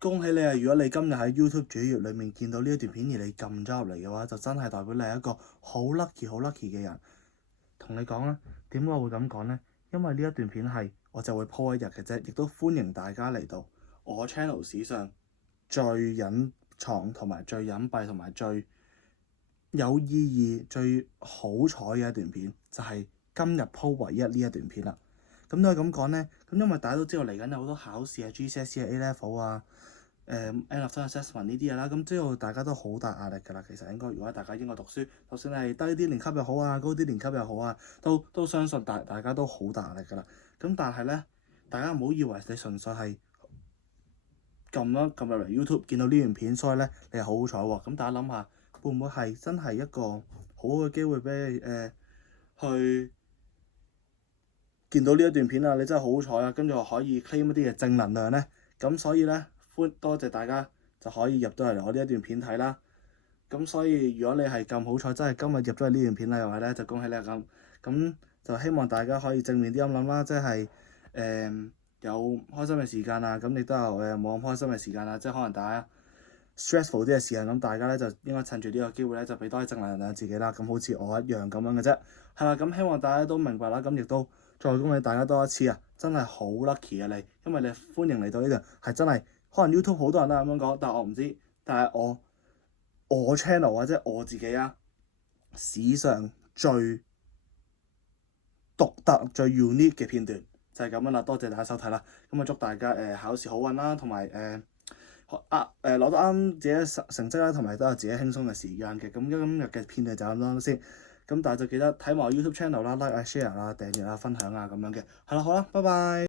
恭喜你啊！如果你今日喺 YouTube 主頁裏面見到呢一段片而你撳咗入嚟嘅話，就真係代表你係一個好 lucky 嘅人。同你講啦，點解我會咁講呢？因為呢一段片係我就會 po 一日嘅啫，亦都歡迎大家嚟到我 channel 史上最隱藏同埋最隱蔽同埋最有意義、最好彩嘅一段片，就係今日 po 唯一呢一段片啦。咁都係咁講呢，咁因為大家都知道嚟緊有好多考試啊、GCSE 啊、A Level 啊、end of term assessment 呢啲嘢啦，咁知道大家都好大壓力㗎啦。其實應該，如果大家應該讀書，就算係低啲年級又好啊，高啲年級又好啊，都相信大家都好大壓力㗎啦。咁但係呢，大家唔好以為你純粹係撳入嚟 YouTube 見到呢段片，所以呢，你係好好彩喎。咁大家諗下，會唔會係真係一個好好嘅機會俾你去見到呢一段片啊？你真係好彩啊！跟住可以 claim 一啲嘅正能量呢。咁所以呢，多謝大家就可以入到嚟我呢一段片睇啦。咁所以如果你係咁好彩，真係今日入咗嚟呢段片啦，又係呢，就恭喜你啊！咁就希望大家可以正面啲咁諗啦，即係有開心嘅時間啊，咁亦都有冇咁開心嘅時間啊，即係可能大家 stressful 啲嘅時間，咁大家咧就應該趁住呢個機會咧就俾多啲正能量自己啦。咁好似我一樣咁樣嘅啫，係啦。咁希望大家都明白啦。咁亦都再恭喜大家多一次啊！真係好 lucky 啊你，因為你歡迎嚟到呢度，係真係可能 YouTube 好多人都係咁樣講，但係我唔知。但係我 channel 或者我自己啊，史上最獨特、最 unique 嘅片段就係咁樣啦。多謝大家收睇啦。咁啊，祝大家考試好運啦，同埋攞到啱自己成績啦，同埋都有自己輕鬆嘅時間嘅。咁今日嘅片段就咁多先。咁但係就記得睇埋我 YouTube channel 啦，like 啊、share 啊、訂閱啊、分享啊咁樣嘅。係啦，好啦，拜拜。